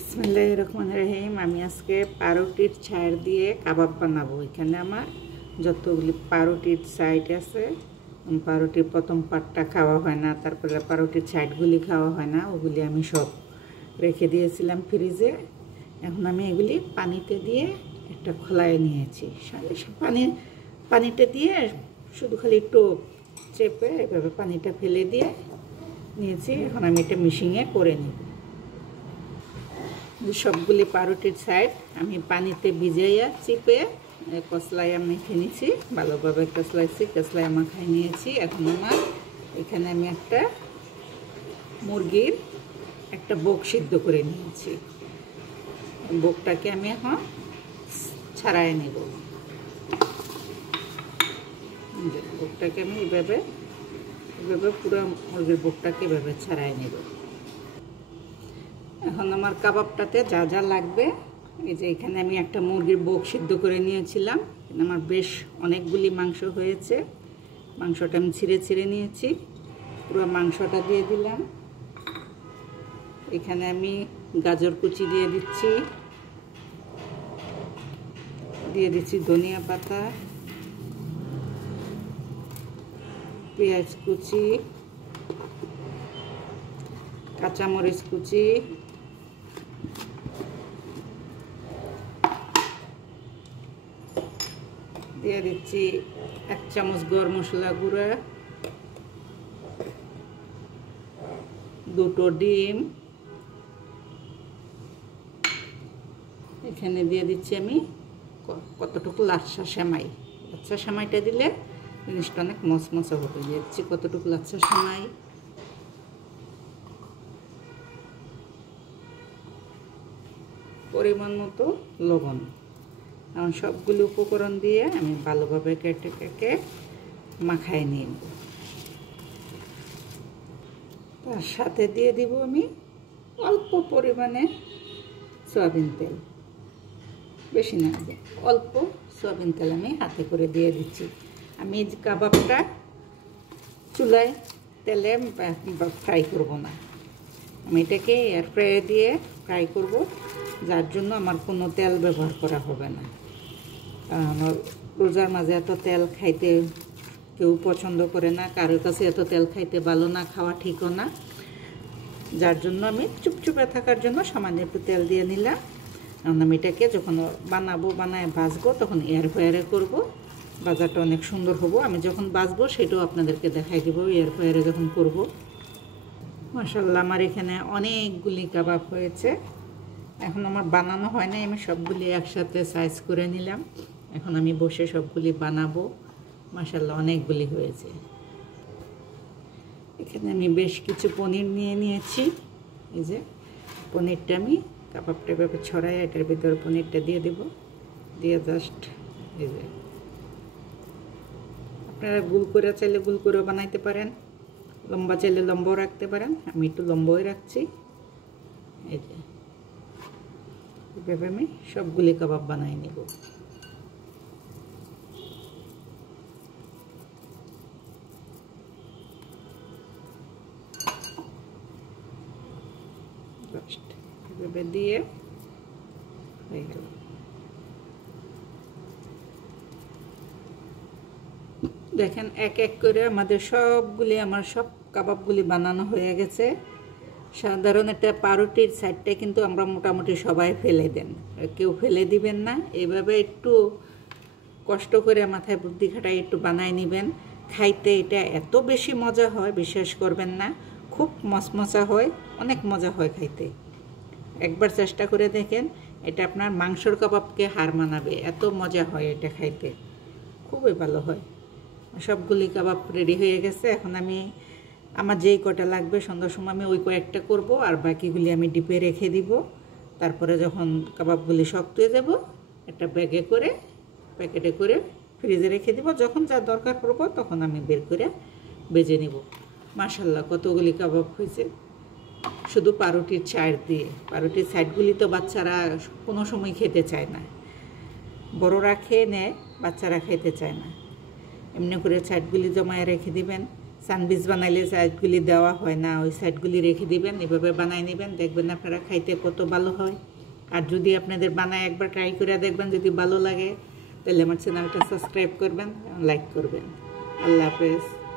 বিসমিল্লাহির রহমানির রহিম। আমি আজকে পাউরুটির ছাড় দিয়ে কাবাব বানাবো। এখানে আমার যতগুলি পাউরুটির সাইড আছে, পাউরুটির প্রথম পাটটা খাওয়া হয় না, তারপরে পাউরুটির সাইডগুলি খাওয়া হয় না, ওগুলি আমি সব রেখে দিয়েছিলাম ফ্রিজে। এখন আমি এগুলি পানিতে দিয়ে একটা খোলায় নিয়েছি। পানিতে দিয়ে শুধু খালি একটু চেপে এভাবে পানিটা ফেলে দিয়ে নিয়েছি। এখন আমি এটা মিশিংয়ে করে নিব। সবগুলি পাউরুটির সাইড আমি পানিতে ভিজাইয়া চিপে কসলায় আমি নিয়েছি, ভালোভাবে কসলায় মাখাই নিয়েছি। এখন আমার এখানে আমি একটা মুরগির একটা বোক সিদ্ধ করে নিয়েছি। বোকটাকে আমি এখন ছাড়াই নেব। বোকটাকে আমি এভাবে পুরো মুরগির বোকটাকে এভাবে ছাড়াই নেব। এখন আমার কাবাবটাতে যা যা লাগবে, এই যে এখানে আমি একটা মুরগির বোক সিদ্ধ করে নিয়েছিলাম। আমার বেশ অনেকগুলি মাংস হয়েছে। মাংসটা আমি ছিঁড়ে নিয়েছি, পুরো মাংসটা দিয়ে দিলাম। এখানে আমি গাজর কুচি দিয়ে দিচ্ছি ধনিয়া পাতা, পেঁয়াজ কুচি, কাঁচামরিচ কুচি, দিয়ে দিচ্ছি 1 চামচ গরম মশলা গুঁড়া, 2টো ডিম। এখানে দিয়ে দিচ্ছি আমি কতটুকু লাচ্ছা সেমাই। লাচ্ছা সেমাইটা দিলে জিনিসটা অনেক মচমচে হবে। দিয়ে দিচ্ছি কতটুকু লাচ্ছা সেমাই, পরিমাণ মতো লবণ। এখন সবগুলো উপকরণ দিয়ে আমি ভালোভাবে কেটে মাখায় নিয়ে নেব। তার সাথে দিয়ে দিব আমি অল্প পরিমাণে সয়াবিন তেল, বেশি না, অল্প সয়াবিন তেল আমি হাতে করে দিয়ে দিচ্ছি। আমি কাবাবটা চুলায় তেলে ফ্রাই করব না, আমি এটাকে এয়ার ফ্রায়ারে দিয়ে ফ্রাই করব, যার জন্য আমার কোনো তেল ব্যবহার করা হবে না। আমার রোজার মাঝে এত তেল খাইতে কেউ পছন্দ করে না, কারোর কাছে এত তেল খাইতে ভালো না, খাওয়া ঠিকও না। যার জন্য আমি চুপচুপে থাকার জন্য সামান্য একটু তেল দিয়ে নিলাম। আমি এটাকে যখন বানায় ভাজবো তখন এয়ার ফ্রায়ারে করবো, ভাজাটা অনেক সুন্দর হবো। আমি যখন ভাজবো সেটাও আপনাদেরকে দেখাই দেবো এয়ার ফ্রায়ারে যখন করব। মাশাআল্লাহ, আমার এখানে অনেকগুলি কাবাব হয়েছে। এখন আমার বানানো হয় না, আমি সবগুলি একসাথে সাইজ করে নিলাম। এখন আমি বসে সবগুলি বানাবো। মাশাআল্লাহ, অনেকগুলি হয়েছে। এখানে আমি বেশ কিছু পনির নিয়ে নিয়েছি। এই যে পনিরটা আমি কাবাবটা এভাবে ছড়াই এটার ভিতরে পনিরটা দিয়ে দেব, দিয়ে জাস্ট এই যে আপনারা গোল করে চাইলে গোল করেও বানাইতে পারেন, লম্বা চাইলে লম্বাও রাখতে পারেন। আমি একটু লম্বাই রাখছি। এই যে এভাবে আমি সবগুলি কাবাব বানাই নেব। এভাবে দিয়ে হয়ে গেল। দেখেন এক এক করে আমাদের সবগুলি আমার সব কাবাবগুলি বানানো হয়ে গেছে। সাধারণ একটা পাউরুটির সাইডটা কিন্তু আমরা মোটামুটি সবাই ফেলে দেন, কেউ ফেলে দিবেন না। এইভাবে একটু কষ্ট করে মাথায় বুদ্ধি খাটাই একটু বানায় নেবেন। খাইতে এটা এত বেশি মজা হয়, বিশ্বাস করবেন না, খুব মচমচা হয়, অনেক মজা হয় খাইতে। একবার চেষ্টা করে দেখেন, এটা আপনার মাংসর কাবাবকে হার মানাবে, এত মজা হয় এটা খাইতে, খুবই ভালো হয়। সবগুলি কাবাব রেডি হয়ে গেছে। এখন আমি আমার যেই কটা লাগবে সন্ধ্যার সময় আমি ওই কয়েকটা করব, আর বাকিগুলি আমি ডিপে রেখে দিব। তারপরে যখন কাবাবগুলি শক্ত হয়ে যাব, একটা প্যাকেটে করে ফ্রিজে রেখে দিব। যখন যা দরকার পড়ব তখন আমি বের করে বেজে নিব। মাশাআল্লাহ, কতগুলি কাবাব হয়েছে শুধু পাউরুটির ছাড় দিয়ে। পাউরুটির সাইডগুলি তো বাচ্চারা কোনো সময় খেতে চায় না, বড়রা খেয়ে নেয়, বাচ্চারা খেতে চায় না। এমনি করে সাইডগুলি জমায়ে রেখে দিবেন। স্যান্ডউইচ বানাইলে সাইডগুলি দেওয়া হয় না, ওই সাইডগুলি রেখে দিবেন, এভাবে বানাই নেবেন, দেখবেন আপনারা খাইতে কত ভালো হয়। আর যদি আপনাদের বানায় একবার ট্রাই করে দেখবেন, যদি ভালো লাগে তাহলে আমার চ্যানেলটা সাবস্ক্রাইব করবেন, লাইক করবেন। আল্লাহ হাফেজ।